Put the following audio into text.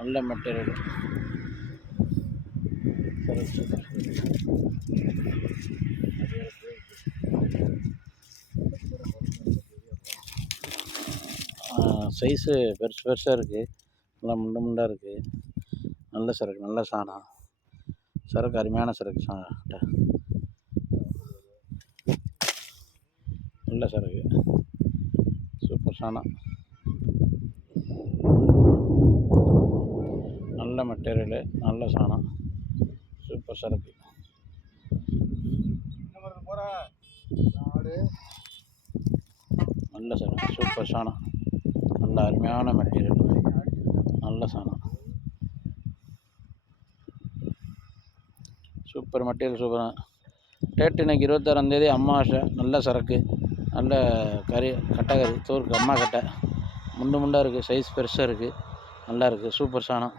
நல்ல material. Size பெருசு பெருசாக இருக்குது, நல்லா முண்டாக இருக்குது. நல்ல சரக்கு, நல்ல சாணம் சரக்கு, அருமையான சரக்கு நல்ல சரக்கு, சூப்பர் சாணம், நல்ல மெட்டீரியலு, நல்ல சாணம், சூப்பர் சரக்கு. நல்ல சரக்கு, சூப்பர் சாணம், நல்ல அருமையான மெட்டீரியல், நல்ல சாணம், சூப்பர் மெட்டீரியல், சூப்பராக. டேட் இன்னைக்கு 26ஆந்தேதி அமாவாசை. நல்ல சரக்கு, நல்ல கறி, கட்டை கறி, தோற்கு அம்மா கட்டை, முண்டாக இருக்குது, சைஸ் பெருசாக இருக்குது, நல்லா இருக்குது, சூப்பர் சாணம்.